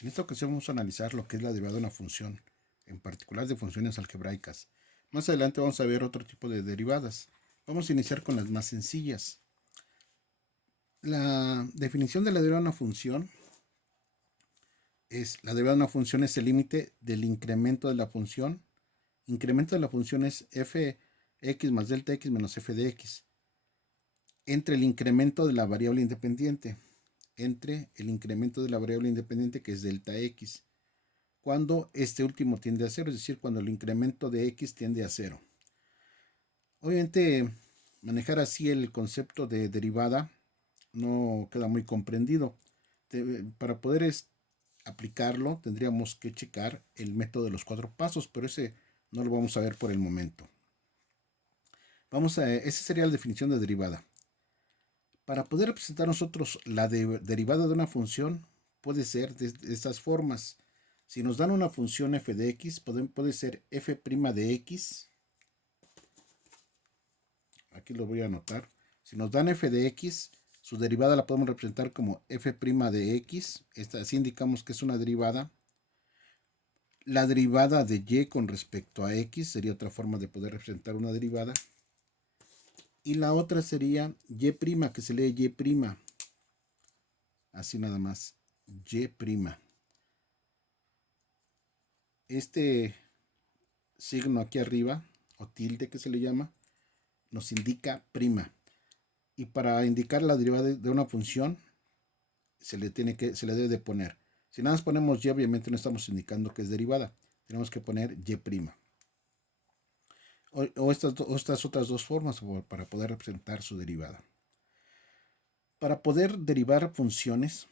En esta ocasión vamos a analizar lo que es la derivada de una función, en particular de funciones algebraicas. Más adelante vamos a ver otro tipo de derivadas. Vamos a iniciar con las más sencillas. La definición de la derivada de una función es: la derivada de una función es el límite del incremento de la función. Incremento de la función es f(x) más delta x menos f de x entre el incremento de la variable independiente, que es delta x, cuando este último tiende a cero, es decir, cuando el incremento de x tiende a cero. Obviamente, manejar así el concepto de derivada no queda muy comprendido. Para poder aplicarlo, tendríamos que checar el método de los 4 pasos, pero ese no lo vamos a ver por el momento. Esa sería la definición de derivada. Para poder representar nosotros la derivada de una función, puede ser de estas formas. Si nos dan una función f de x, puede ser f' de x. Aquí lo voy a anotar. Si nos dan f de x, su derivada la podemos representar como f' de x. Así indicamos que es una derivada. La derivada de y con respecto a x sería otra forma de poder representar una derivada. Y la otra sería y', que se lee y'. Así nada más, y'. Este signo aquí arriba, o tilde que se le llama, nos indica prima. Y para indicar la derivada de una función, se le debe de poner. Si nada más ponemos y, obviamente no estamos indicando que es derivada. Tenemos que poner y'. O estas otras dos formas para poder representar su derivada. Para poder derivar funciones,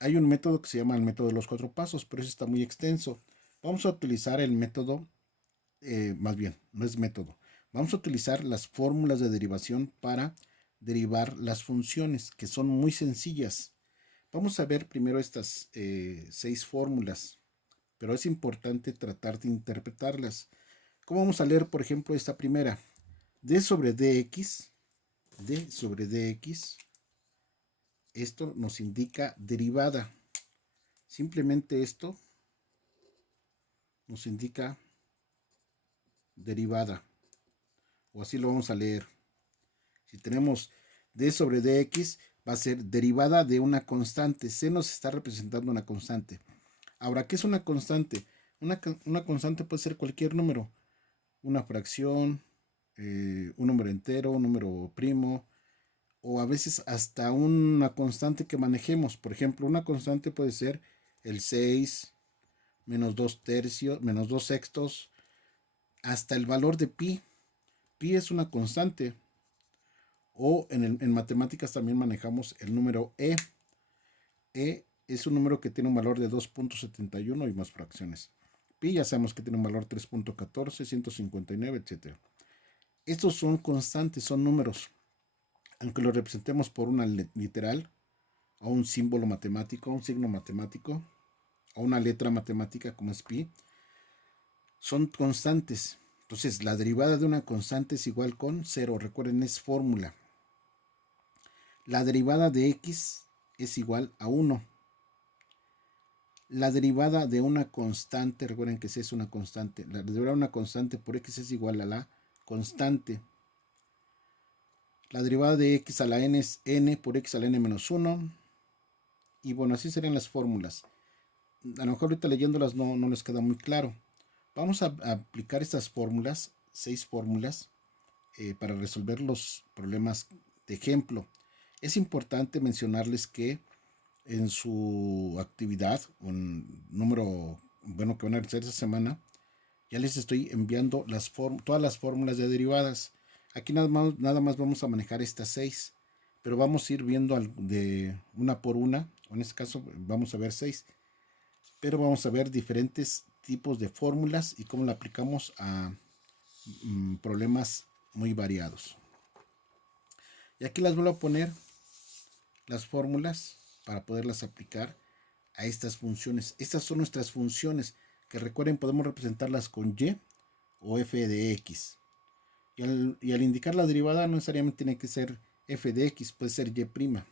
hay un método que se llama el método de los 4 pasos, pero eso está muy extenso. Vamos a utilizar el método, más bien, no es método. Vamos a utilizar las fórmulas de derivación para derivar las funciones, que son muy sencillas. Vamos a ver primero estas 6 fórmulas, pero es importante tratar de interpretarlas. ¿Cómo vamos a leer, por ejemplo, esta primera? D sobre dx, esto nos indica derivada. Simplemente esto nos indica derivada, o así lo vamos a leer. Si tenemos d sobre dx, va a ser derivada de una constante. C nos está representando una constante. Ahora, ¿qué es una constante? Una constante puede ser cualquier número, una fracción, un número entero, un número primo, o a veces hasta una constante que manejemos. Por ejemplo, una constante puede ser el 6, menos 2 tercios, menos 2 sextos, hasta el valor de pi. Pi es una constante. O en matemáticas también manejamos el número e. E es un número que tiene un valor de 2.71 y más fracciones. Pi ya sabemos que tiene un valor 3.14, 159, etc. Estos son constantes, son números. Aunque lo representemos por una literal, o un símbolo matemático, un signo matemático, o una letra matemática como es pi, son constantes. Entonces, la derivada de una constante es igual con 0. Recuerden, es fórmula. La derivada de x es igual a 1. La derivada de una constante, recuerden que C es una constante, la derivada de una constante por x es igual a la constante. La derivada de x a la n es n por x a la n menos 1. Y bueno, así serían las fórmulas. A lo mejor ahorita leyéndolas no les queda muy claro. Vamos a aplicar estas fórmulas, 6 fórmulas, para resolver los problemas de ejemplo. Es importante mencionarles que en su actividad, un número bueno que van a realizar esta semana, ya les estoy enviando todas las fórmulas de derivadas. Aquí nada más vamos a manejar estas 6, pero vamos a ir viendo de una por una. En este caso vamos a ver 6, pero vamos a ver diferentes tipos de fórmulas y cómo la aplicamos a problemas muy variados. Y aquí las vuelvo a poner las fórmulas para poderlas aplicar a estas funciones. Estas son nuestras funciones, que recuerden podemos representarlas con y o f de x. Y al indicar la derivada no necesariamente tiene que ser f de x, puede ser y'. Entonces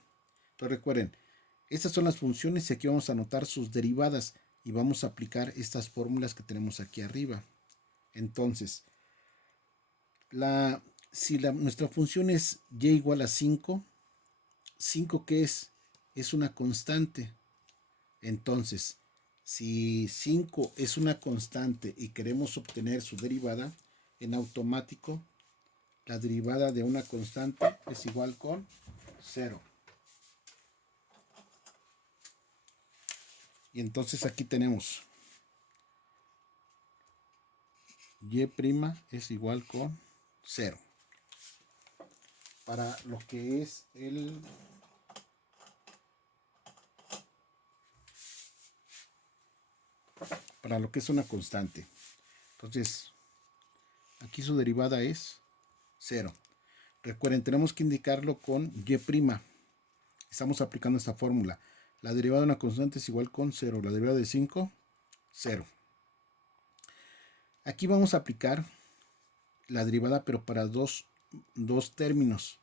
recuerden, Estas son las funciones y aquí vamos a anotar sus derivadas y vamos a aplicar estas fórmulas que tenemos aquí arriba. Entonces, si nuestra función es y igual a 5, 5 ¿qué es? Es una constante. Entonces, si 5 es una constante y queremos obtener su derivada, en automático, la derivada de una constante es igual con 0. Y entonces aquí tenemos y' es igual con 0. Para lo que es una constante. Entonces, aquí su derivada es 0. Recuerden, tenemos que indicarlo con y'. Estamos aplicando esta fórmula. La derivada de una constante es igual con 0. La derivada de 5, 0. Aquí vamos a aplicar la derivada, pero para dos términos.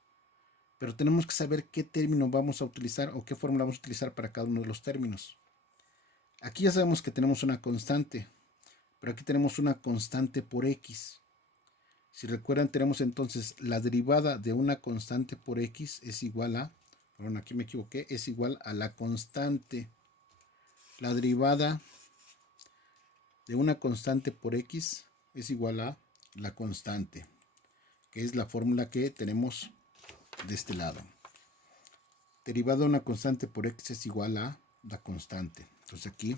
Pero tenemos que saber qué término vamos a utilizar o qué fórmula vamos a utilizar para cada uno de los términos. Aquí ya sabemos que tenemos una constante, pero aquí tenemos una constante por x. Si recuerdan, tenemos entonces la derivada de una constante por x es igual a, perdón, aquí me equivoqué, es igual a la constante. La derivada de una constante por x es igual a la constante, que es la fórmula que tenemos de este lado. Derivada de una constante por x es igual a la constante. Entonces aquí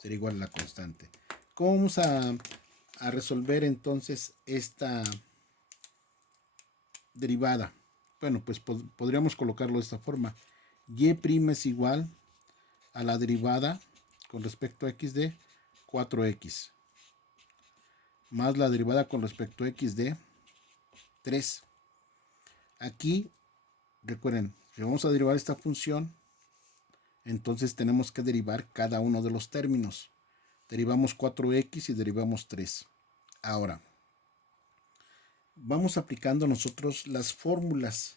será igual a la constante. ¿Cómo vamos a resolver entonces esta derivada? Bueno, pues podríamos colocarlo de esta forma. Y' es igual a la derivada con respecto a x de 4x más la derivada con respecto a x de 3. Aquí, recuerden, si vamos a derivar esta función, entonces tenemos que derivar cada uno de los términos. Derivamos 4x y derivamos 3. Ahora, vamos aplicando nosotros las fórmulas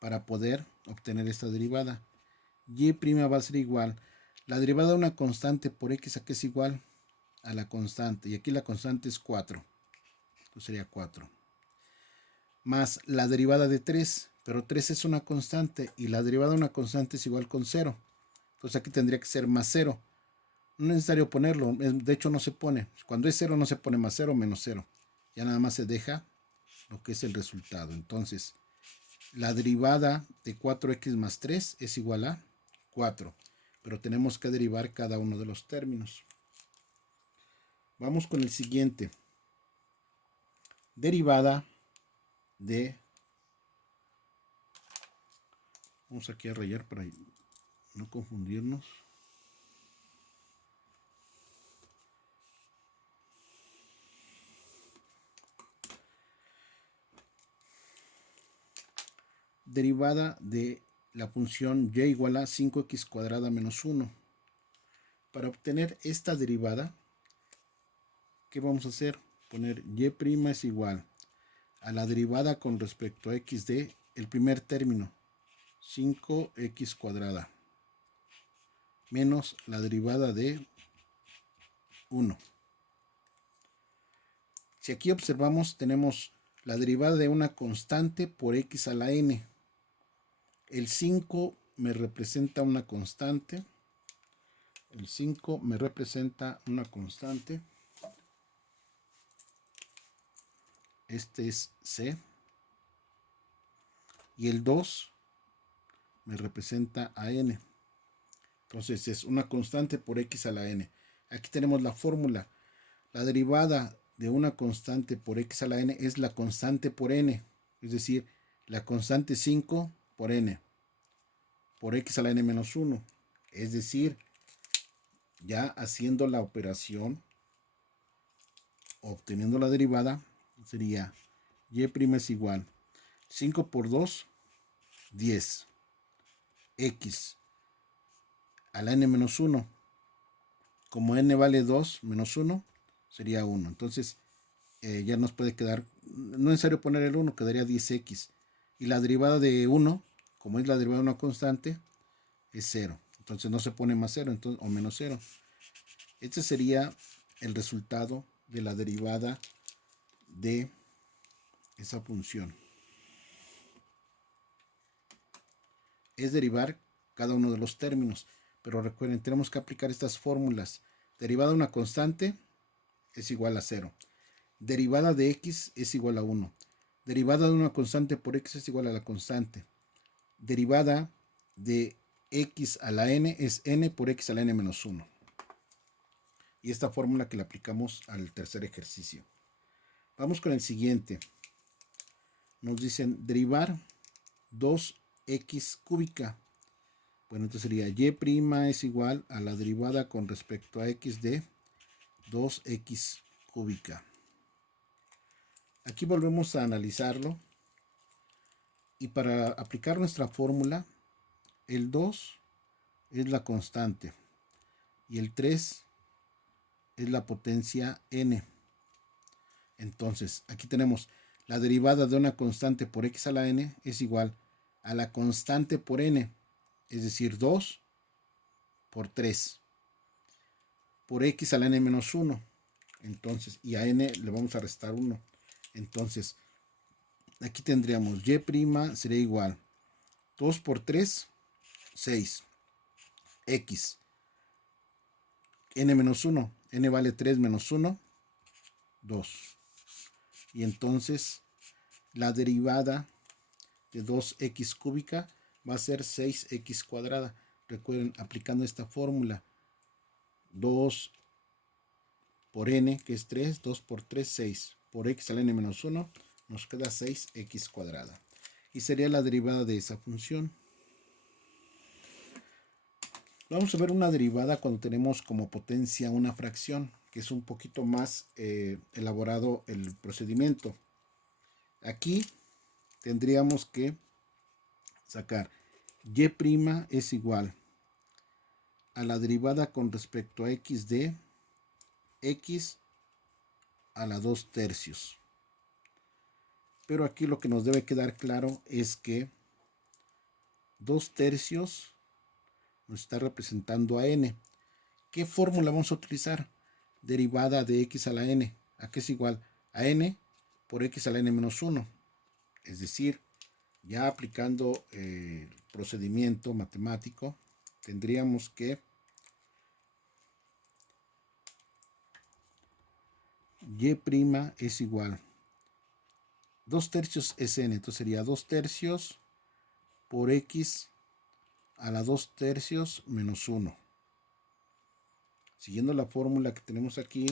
para poder obtener esta derivada. Y' va a ser igual. La derivada de una constante por x aquí es igual a la constante. Y aquí la constante es 4. Entonces sería 4. Más la derivada de 3. Pero 3 es una constante y la derivada de una constante es igual con 0. Entonces aquí tendría que ser más 0. No es necesario ponerlo, de hecho no se pone. Cuando es 0 no se pone más 0 o menos 0. Ya nada más se deja lo que es el resultado. Entonces, la derivada de 4x más 3 es igual a 4. Pero tenemos que derivar cada uno de los términos. Vamos con el siguiente. Derivada de... Vamos aquí a rayar para no confundirnos. Derivada de la función y igual a 5x cuadrada menos 1. Para obtener esta derivada, ¿qué vamos a hacer? Poner y' es igual a la derivada con respecto a x de el primer término, 5x cuadrada, menos la derivada de 1. Si aquí observamos, tenemos la derivada de una constante por x a la n. El 5 me representa una constante. El 5 me representa una constante. Este es C. Y el 2 me representa a n. Entonces es una constante por x a la n. Aquí tenemos la fórmula. La derivada de una constante por x a la n es la constante por n. Es decir, la constante 5 por n. Por x a la n menos 1. Es decir, ya haciendo la operación, obteniendo la derivada, sería y' es igual 5 por 2, 10. X a la n menos 1. Como n vale 2 menos 1, sería 1. Entonces, ya nos puede quedar, no es necesario poner el 1, quedaría 10x. Y la derivada de 1, como es la derivada de una constante, es 0. Entonces no se pone más 0 entonces, o menos 0. Este sería el resultado de la derivada de esa función. Es derivar cada uno de los términos. Pero recuerden, tenemos que aplicar estas fórmulas. Derivada de una constante es igual a 0. Derivada de x es igual a 1. Derivada de una constante por x es igual a la constante. Derivada de x a la n es n por x a la n menos 1. Y esta fórmula que le aplicamos al tercer ejercicio. Vamos con el siguiente. Nos dicen derivar 2x cúbica. Bueno, entonces sería y' es igual a la derivada con respecto a x de 2x cúbica. Aquí volvemos a analizarlo. Y para aplicar nuestra fórmula, el 2 es la constante y el 3 es la potencia n. Entonces, aquí tenemos la derivada de una constante por x a la n es igual a la constante por n, es decir, 2 por 3 por x a la n menos 1. Entonces, y a n le vamos a restar 1. Entonces, aquí tendríamos y' sería igual 2 por 3, 6. X. N menos 1. N vale 3 menos 1, 2. Y entonces la derivada de 2x cúbica va a ser 6x cuadrada. Recuerden, aplicando esta fórmula, 2 por n, que es 3, 2 por 3, 6. Por x a la n menos 1, nos queda 6x cuadrada. Y sería la derivada de esa función. Vamos a ver una derivada cuando tenemos como potencia una fracción, que es un poquito más elaborado el procedimiento. Aquí tendríamos que sacar y' es igual a la derivada con respecto a x de x a la 2 tercios. Pero aquí lo que nos debe quedar claro es que 2 tercios nos está representando a n. ¿Qué fórmula vamos a utilizar? Derivada de x a la n. ¿A qué es igual? A n por x a la n menos 1. Es decir, ya aplicando el procedimiento matemático, tendríamos que y' es igual 2 tercios es n, entonces sería 2 tercios por x a la 2 tercios menos 1. Siguiendo la fórmula que tenemos aquí,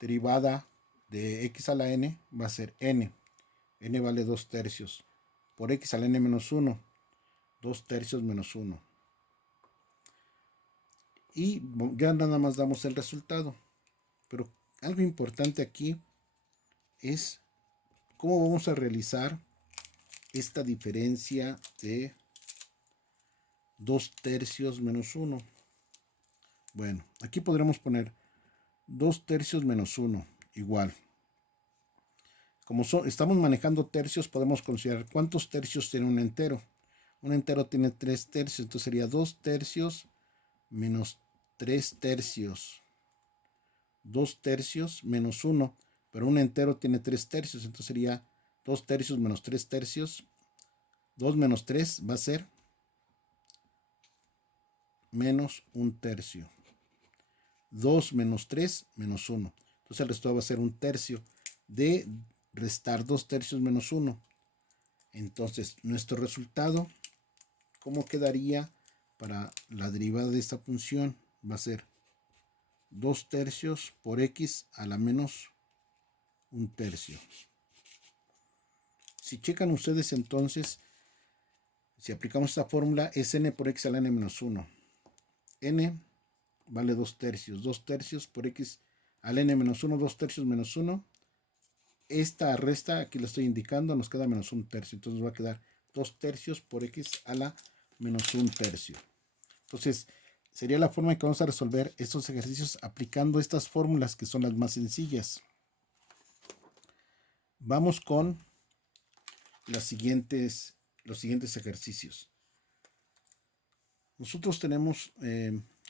derivada de x a la n va a ser n. N vale 2 tercios por x a la n menos 1. 2 tercios menos 1. Y ya nada más damos el resultado. Pero algo importante aquí es cómo vamos a realizar esta diferencia de 2 tercios menos 1. Bueno, aquí podremos poner 2 tercios menos 1 igual. Como estamos manejando tercios, podemos considerar cuántos tercios tiene un entero. Un entero tiene 3 tercios, entonces sería 2 tercios menos 3 tercios. 2 tercios menos 1, pero un entero tiene 3 tercios, entonces sería 2 tercios menos 3 tercios. 2 menos 3 va a ser menos 1 tercio. 2 menos 3 menos 1. Entonces el resultado va a ser 1 tercio de restar 2 tercios menos 1. Entonces nuestro resultado, ¿cómo quedaría para la derivada de esta función? Va a ser 2 tercios por x a la menos 1 tercio. Si checan ustedes entonces, si aplicamos esta fórmula, es n por x a la n menos 1. N vale 2 tercios. 2 tercios por x a la n menos 1, 2 tercios menos 1. Esta resta, aquí lo estoy indicando, nos queda menos 1 tercio. Entonces va a quedar 2 tercios por x a la menos 1 tercio. Entonces, sería la forma en que vamos a resolver estos ejercicios aplicando estas fórmulas que son las más sencillas. Vamos con los siguientes ejercicios. Nosotros tenemos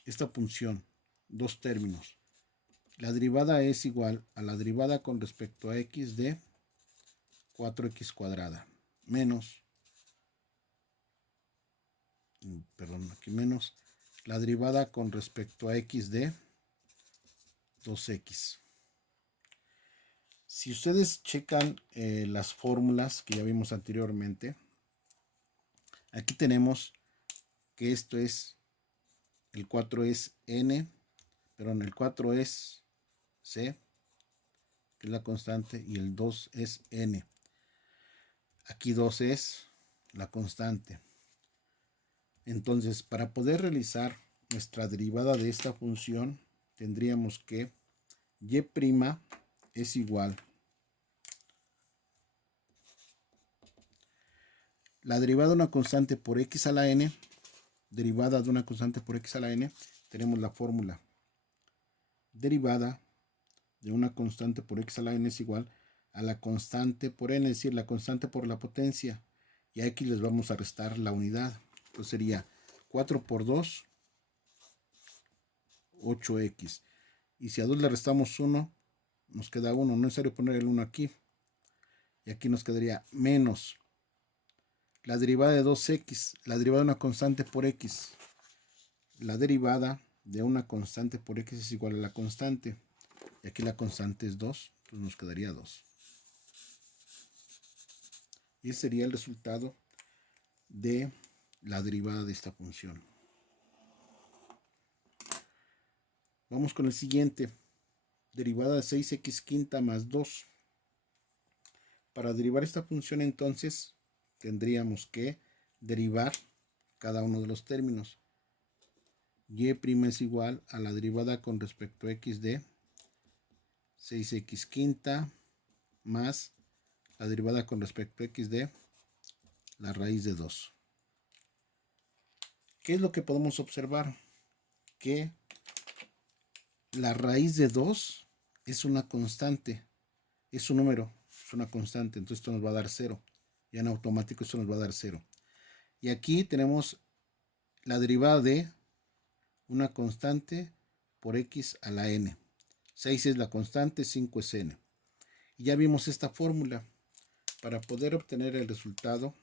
esta función, dos términos. La derivada es igual a la derivada con respecto a x de 4x cuadrada menos, perdón, aquí menos, la derivada con respecto a x de 2x. Si ustedes checan las fórmulas que ya vimos anteriormente, aquí tenemos que esto es, el 4 es n, perdón, el 4 es c, que es la constante, y el 2 es n. Aquí 2 es la constante. Entonces, para poder realizar nuestra derivada de esta función, tendríamos que y' es igual la derivada de una constante por x a la n, derivada de una constante por x a la n, tenemos la fórmula. Derivada de una constante por x a la n es igual a la constante por n, es decir, la constante por la potencia. Y a x les vamos a restar la unidad. Entonces sería 4 por 2, 8x. Y si a 2 le restamos 1, nos queda 1. No es necesario poner el 1 aquí. Y aquí nos quedaría menos la derivada de 2x, la derivada de una constante por x. La derivada de una constante por x es igual a la constante. Y aquí la constante es 2, entonces nos quedaría 2. Y ese sería el resultado de la derivada de esta función. Vamos con el siguiente. Derivada de 6x quinta más 2. Para derivar esta función, entonces, tendríamos que derivar cada uno de los términos. Y' es igual a la derivada con respecto a x de 6x quinta más la derivada con respecto a x de la raíz de 2. ¿Qué es lo que podemos observar? Que la raíz de 2 es una constante, es un número, es una constante, entonces esto nos va a dar 0. Ya en automático esto nos va a dar 0. Y aquí tenemos la derivada de una constante por x a la n. 6 es la constante, 5 es n. Y ya vimos esta fórmula. Para poder obtener el resultado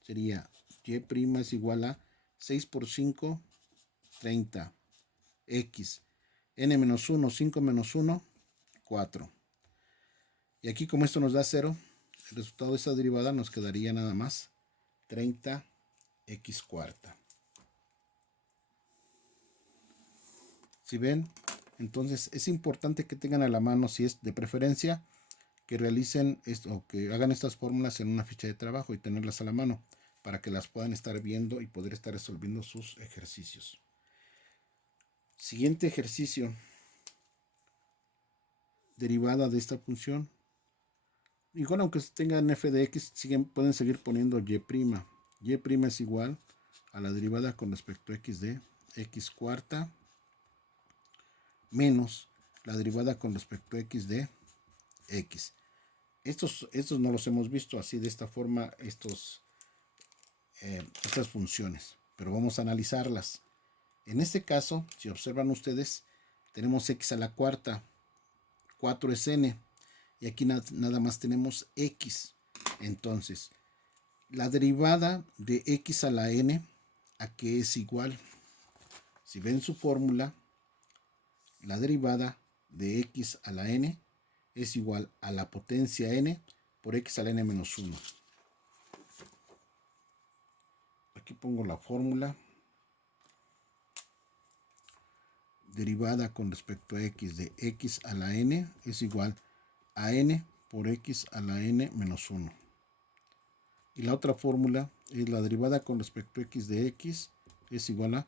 sería y' es igual a 6 por 5, 30. X. N menos 1, 5 menos 1, 4. Y aquí como esto nos da 0, el resultado de esta derivada nos quedaría nada más 30x cuarta. Si ven, entonces es importante que tengan a la mano, si es de preferencia, que realicen esto o que hagan estas fórmulas en una ficha de trabajo y tenerlas a la mano para que las puedan estar viendo y poder estar resolviendo sus ejercicios. Siguiente ejercicio. Derivada de esta función. Igual aunque tengan f de x, pueden seguir poniendo y'. Y' es igual a la derivada con respecto a x de x cuarta menos la derivada con respecto a x de x. Estos no los hemos visto así de esta forma, estas funciones, pero vamos a analizarlas. En este caso, si observan ustedes, tenemos x a la cuarta, 4 es n, y aquí nada más tenemos x. Entonces, la derivada de x a la n, ¿a qué es igual? Si ven su fórmula, la derivada de x a la n es igual a la potencia n por x a la n menos 1. Aquí pongo la fórmula. Derivada con respecto a x de x a la n es igual a n por x a la n menos 1. Y la otra fórmula es la derivada con respecto a x de x es igual a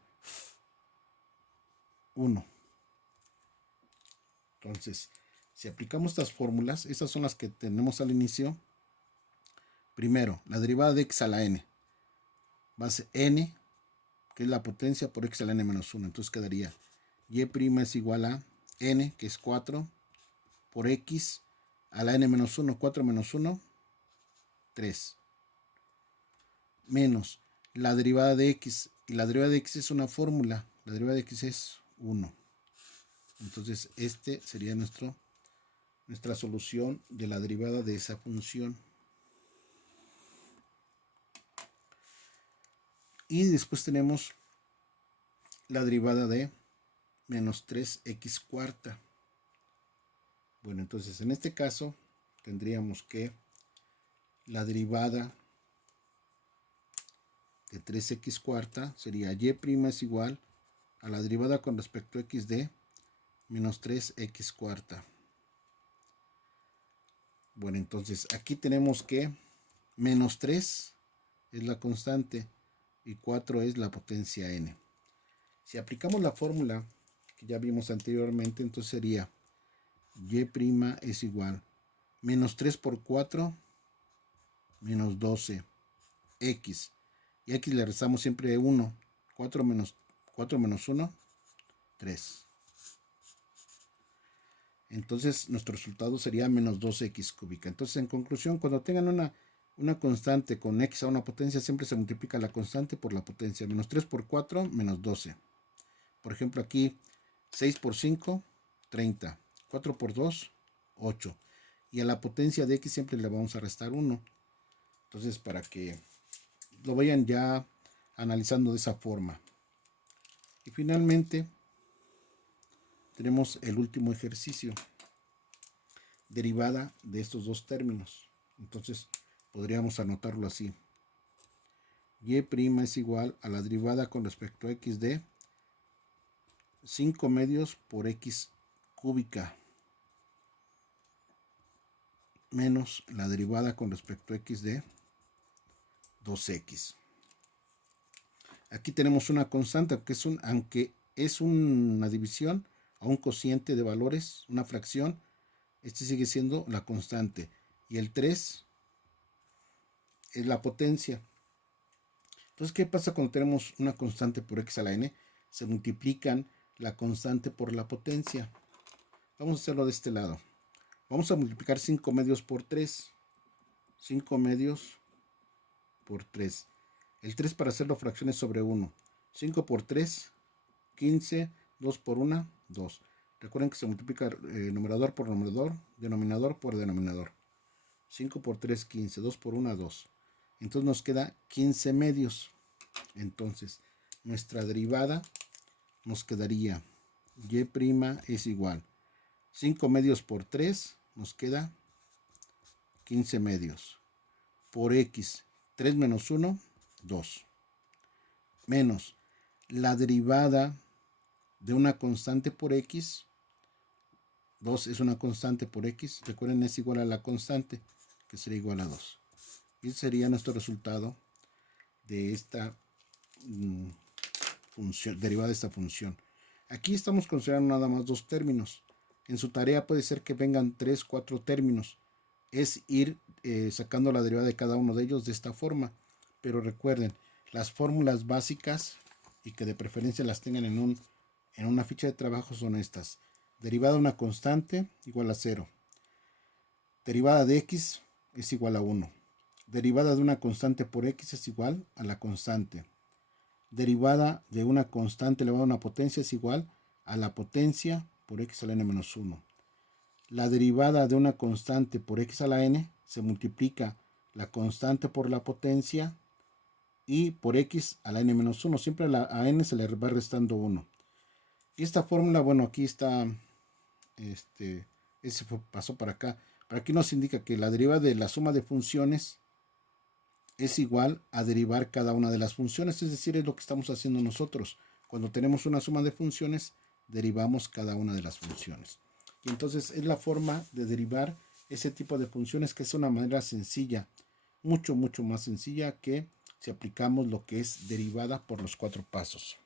1. Entonces, si aplicamos estas fórmulas, estas son las que tenemos al inicio. Primero, la derivada de x a la n va a ser n, que es la potencia por x a la n menos 1. Entonces quedaría y' es igual a n, que es 4, por x a la n menos 1. 4 menos 1, 3. Menos la derivada de x y la derivada de x es una fórmula. La derivada de x es 1. Entonces este sería nuestra solución de la derivada de esa función. Y después tenemos la derivada de menos 3x cuarta. Bueno, entonces en este caso tendríamos que la derivada de 3x cuarta sería y' es igual a la derivada con respecto a x de menos 3x cuarta. Bueno, entonces aquí tenemos que menos 3 es la constante y 4 es la potencia n. Si aplicamos la fórmula que ya vimos anteriormente, entonces sería y' es igual menos 3 por 4 menos 12 x, y aquí le restamos siempre 1. 4 menos 1, 3. Entonces nuestro resultado sería menos 12x cúbica. Entonces, en conclusión, cuando tengan una constante con x a una potencia, siempre se multiplica la constante por la potencia. Menos 3 por 4, menos 12. Por ejemplo, aquí 6 por 5, 30. 4 por 2, 8. Y a la potencia de x siempre le vamos a restar 1. Entonces, para que lo vayan ya analizando de esa forma. Y finalmente tenemos el último ejercicio, derivada de estos dos términos. Entonces podríamos anotarlo así: y' es igual a la derivada con respecto a x de 5 medios por x cúbica menos la derivada con respecto a x de 2x. Aquí tenemos una constante, aunque es una división a un cociente de valores, una fracción, este sigue siendo la constante. Y el 3 es la potencia. Entonces, ¿qué pasa cuando tenemos una constante por x a la n? Se multiplican la constante por la potencia. Vamos a hacerlo de este lado. Vamos a multiplicar 5 medios por 3. 5 medios por 3. El 3 para hacerlo fracciones sobre 1. 5 por 3, 15. 2 por 1, 2. Recuerden que se multiplica numerador por numerador, denominador por denominador. 5 por 3, 15. 2 por 1, 2. Entonces nos queda 15 medios. Entonces nuestra derivada nos quedaría y' es igual 5 medios por 3, nos queda 15 medios, por x, 3 menos 1, 2, menos la derivada de una constante por x. 2 es una constante por x, recuerden, es igual a la constante, que sería igual a 2. Y ese sería nuestro resultado de esta función, derivada de esta función. Aquí estamos considerando nada más dos términos. En su tarea puede ser que vengan 3, 4 términos. Es ir sacando la derivada de cada uno de ellos de esta forma. Pero recuerden, las fórmulas básicas, y que de preferencia las tengan en una ficha de trabajo, son estas: derivada de una constante igual a 0, derivada de x es igual a 1, derivada de una constante por x es igual a la constante, derivada de una constante elevada a una potencia es igual a la potencia por x a la n-1. La derivada de una constante por x a la n se multiplica la constante por la potencia y por x a la n-1. Siempre a n se le va restando 1. Y esta fórmula, bueno, aquí está, pasó para acá. Pero aquí nos indica que la derivada de la suma de funciones es igual a derivar cada una de las funciones. Es decir, es lo que estamos haciendo nosotros. Cuando tenemos una suma de funciones, derivamos cada una de las funciones. Y entonces es la forma de derivar ese tipo de funciones, que es una manera sencilla, mucho más sencilla que si aplicamos lo que es derivada por los 4 pasos.